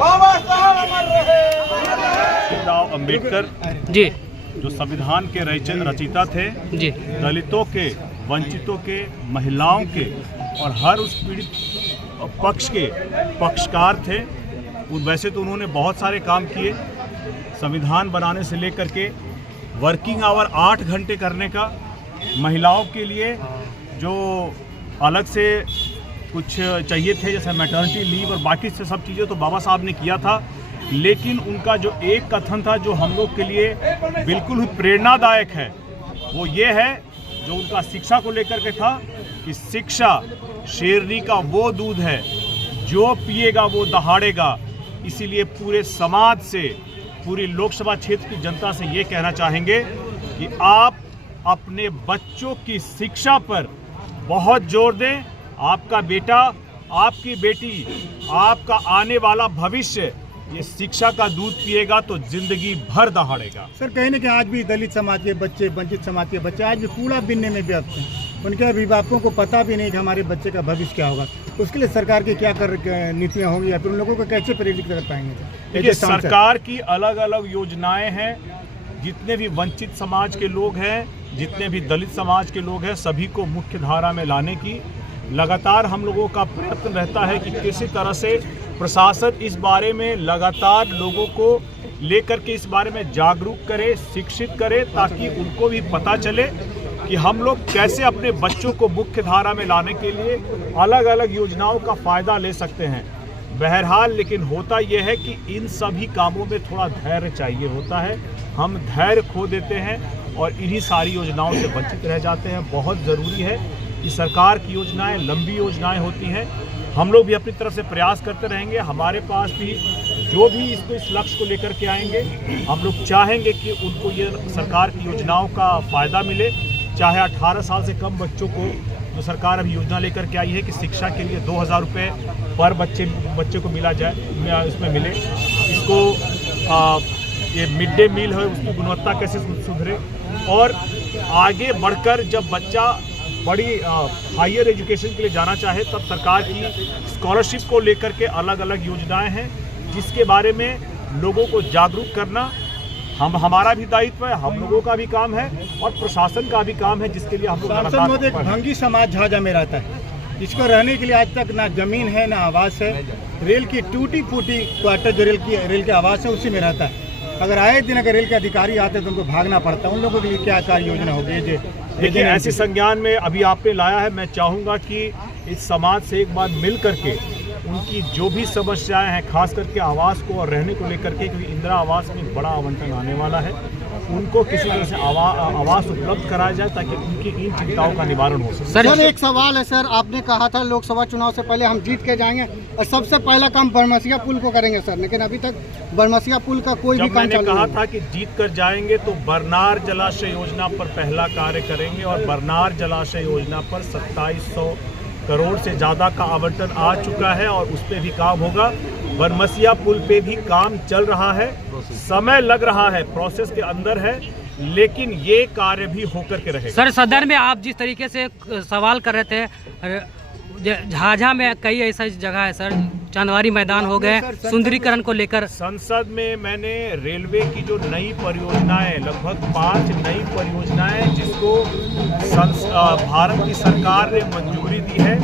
बाबा साहब अमर रहे। भीमराव अंबेडकर जी जो संविधान के रचयिता थे, जी दलितों के, वंचितों के, महिलाओं के और हर उस पीड़ित पक्ष के पक्षकार थे। वैसे तो उन्होंने बहुत सारे काम किए, संविधान बनाने से लेकर के वर्किंग आवर 8 घंटे करने का, महिलाओं के लिए जो अलग से कुछ चाहिए थे जैसे मैटरनिटी लीव और बाकी से सब चीज़ें तो बाबा साहब ने किया था। लेकिन उनका जो एक कथन था जो हम लोग के लिए बिल्कुल ही प्रेरणादायक है, वो ये है जो उनका शिक्षा को लेकर के था कि शिक्षा शेरनी का वो दूध है जो पिएगा वो दहाड़ेगा। इसीलिए पूरे समाज से, पूरी लोकसभा क्षेत्र की जनता से ये कहना चाहेंगे कि आप अपने बच्चों की शिक्षा पर बहुत जोर दें। आपका बेटा, आपकी बेटी, आपका आने वाला भविष्य ये शिक्षा का दूध पिएगा तो जिंदगी भर दहाड़ेगा। सर कहीं ना कहीं आज भी दलित समाज के बच्चे, वंचित समाज के बच्चे आज भी कूड़ा बीनने में व्यस्त हैं। उनके अभिभावकों को पता भी नहीं कि हमारे बच्चे का भविष्य क्या होगा। उसके लिए सरकार की क्या नीतियाँ होंगी या फिर उन लोगों को कैसे प्रेरित कर पाएंगे? देखिए, सरकार की अलग अलग योजनाएं हैं। जितने भी वंचित समाज के लोग हैं, जितने भी दलित समाज के लोग हैं, सभी को मुख्य धारा में लाने की लगातार हम लोगों का प्रयत्न रहता है कि किसी तरह से प्रशासन इस बारे में लगातार लोगों को लेकर के इस बारे में जागरूक करे, शिक्षित करे, ताकि उनको भी पता चले कि हम लोग कैसे अपने बच्चों को मुख्य धारा में लाने के लिए अलग अलग योजनाओं का फ़ायदा ले सकते हैं। बहरहाल लेकिन होता यह है कि इन सभी कामों में थोड़ा धैर्य चाहिए होता है। हम धैर्य खो देते हैं और इन्हीं सारी योजनाओं से वंचित रह जाते हैं। बहुत ज़रूरी है कि सरकार की योजनाएं लंबी योजनाएं होती हैं। हम लोग भी अपनी तरफ से प्रयास करते रहेंगे। हमारे पास भी जो भी इस लक्ष्य को लेकर के आएंगे, हम लोग चाहेंगे कि उनको ये सरकार की योजनाओं का फ़ायदा मिले। चाहे 18 साल से कम बच्चों को जो सरकार अभी योजना लेकर के आई है कि शिक्षा के लिए 2000 रुपये पर बच्चे को मिला जाए, इसमें मिले। इसको ये मिड डे मील है उसकी गुणवत्ता कैसे सुधरे, और आगे बढ़कर जब बच्चा बड़ी हायर एजुकेशन के लिए जाना चाहे तब सरकार की स्कॉलरशिप को लेकर के अलग अलग योजनाएं हैं, जिसके बारे में लोगों को जागरूक करना हमारा भी दायित्व है, हम लोगों का भी काम है और प्रशासन का भी काम है, जिसके लिए हम लोग एक भंगी समाज झाझा में रहता है। इसको रहने के लिए आज तक ना जमीन है ना आवास है। रेल की टूटी फूटी क्वार्टर जो रेल के आवास है उसी में रहता है। अगर आए दिन अगर रेल के अधिकारी आते तो उनको भागना पड़ता है। उन लोगों के लिए क्या कार्य योजना होगी? देखिए, ऐसे संज्ञान में अभी आपने लाया है। मैं चाहूँगा कि इस समाज से एक बार मिल करके उनकी जो भी समस्याएं हैं, खास करके आवास को और रहने को लेकर के, क्योंकि इंदिरा आवास में बड़ा आवंटन आने वाला है, उनको किसी तरह से आवास उपलब्ध कराया जाए ताकि उनकी इन चिंताओं का निवारण हो सके। सर एक सवाल है सर, आपने कहा था लोकसभा चुनाव से पहले हम जीत के जाएंगे और सबसे पहला काम बरमसिया पुल को करेंगे सर, लेकिन अभी तक बरमसिया पुल का कोई भी काम मैंने कहा था कि जीत कर जाएंगे तो बरनार जलाशय योजना पर पहला कार्य करेंगे और बरनार जलाशय योजना पर 2700 करोड़ से ज़्यादा का आवंटन आ चुका है और उस पर भी काम होगा। बरमसिया पुल पे भी काम चल रहा है, समय लग रहा है, प्रोसेस के अंदर है, लेकिन ये कार्य भी होकर के रहेगा। सर सदन में आप जिस तरीके से सवाल कर रहे थे, झाझा में कई ऐसा जगह है सर, चांदवारी मैदान हो गए, सुंदरीकरण को लेकर संसद में मैंने रेलवे की जो नई परियोजनाएं, लगभग 5 नई परियोजनाएं जिसको भारत की सरकार ने मंजूरी दी है,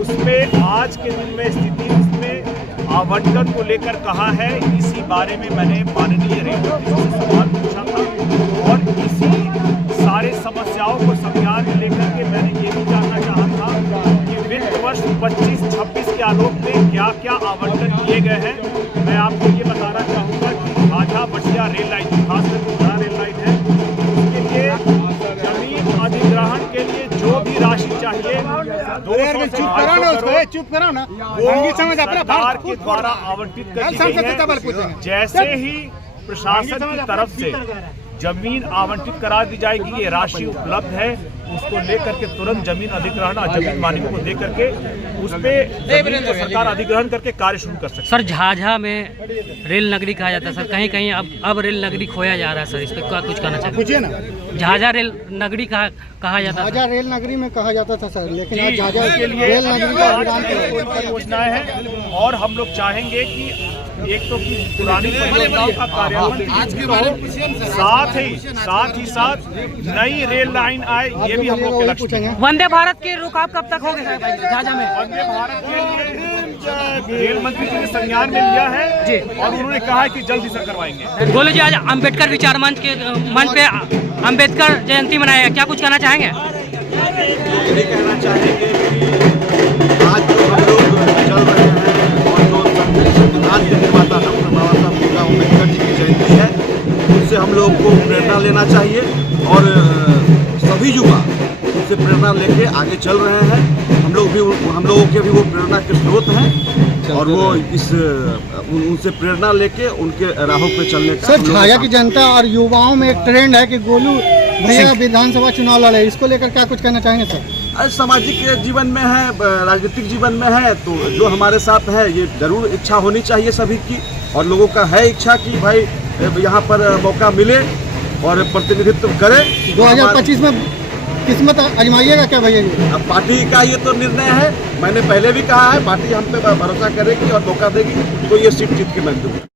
उसमें आज के दिन में स्थिति उसमें आवंटन को लेकर कहा है। इसी बारे में मैंने माननीय रेलवे मंत्री से सवाल पूछा था और इसी सारे समस्याओं को संज्ञान में लेकर के मैंने ये भी जानना चाहा था कि वित्त वर्ष 25-26 के आलोक में क्या क्या आवंटन किए गए हैं। मैं आपको ये बताना चाहूँगा कि झाझा बटिया रेल लाइन, खासकर बड़ा रेल लाइन है, उसके लिए जमीन अधिग्रहण के लिए जो भी राशि चाहिए 200 से 250 करोड़ वो सरकार के द्वारा आवंटित कर दी गई है। जैसे ही प्रशासन की तरफ से जमीन आवंटित करा दी जाएगी, ये राशि उपलब्ध है, उसको लेकर के तुरंत जमीन अधिग्रहण जमीन मालिकों को दे करके उस पे जमीन को सरकार अधिग्रहण करके कार्य शुरू कर सकती है। सर झाझा में रेल नगरी कहा जाता है सर, कहीं कहीं अब रेल नगरी खोया जा रहा है सर, इस पर क्या कुछ कहना चाहिए? पूछिए ना। झाझा रेल नगरी कहा जाता है, झाझा रेल नगरी में कहा जाता था सर, लेकिन झाझा के लिए रेल नगरी योजनाएं हैं और हम लोग चाहेंगे कि एक तो कि पुरानी परियोजनाओं का कार्यान्वयन, साथ ही नई रेल लाइन आए, ये भी हम लोग के लक्ष्य में है। वंदे भारत के रुख आप कब तक हो गए झाझा में? वंदे भारत के लिए रेल मंत्री जी ने संज्ञान में लिया है जी, और उन्होंने कहा है कि जल्दी से करवाएंगे। गोलू जी, आज अम्बेडकर विचार मंच पे अम्बेडकर जयंती मनाई है, क्या कुछ कहना चाहेंगे? ये कहना चाहेंगे कि आज जो हम लोग चल रहे हैं और जो संविधान के निर्माता डॉक्टर बाबा साहब भीमराव अम्बेडकर जी की जयंती है, उनसे हम लोग को प्रेरणा लेना चाहिए और सभी युवा उनसे प्रेरणा लेके आगे चल रहे हैं। हम लोगों के भी वो प्रेरणा के स्रोत हैं और वो उनसे प्रेरणा लेके उनके राहों पे चलने का। सर, झाझा की जनता और युवाओं में एक ट्रेंड है कि गोलू भैया विधानसभा चुनाव लड़े, इसको लेकर क्या कुछ कहना चाहेंगे सर? सामाजिक जीवन में है, राजनीतिक जीवन में है, तो जो हमारे साथ है ये जरूर इच्छा होनी चाहिए सभी की, और लोगों का है इच्छा कि भाई यहाँ पर मौका मिले और प्रतिनिधित्व करे। 2025 में किस्मत आजमाइएगा क्या भैया जी? अब पार्टी का ये तो निर्णय है, मैंने पहले भी कहा है पार्टी हम पे भरोसा करेगी और मौका देगी तो ये सीट जीत के मैं दूंगा।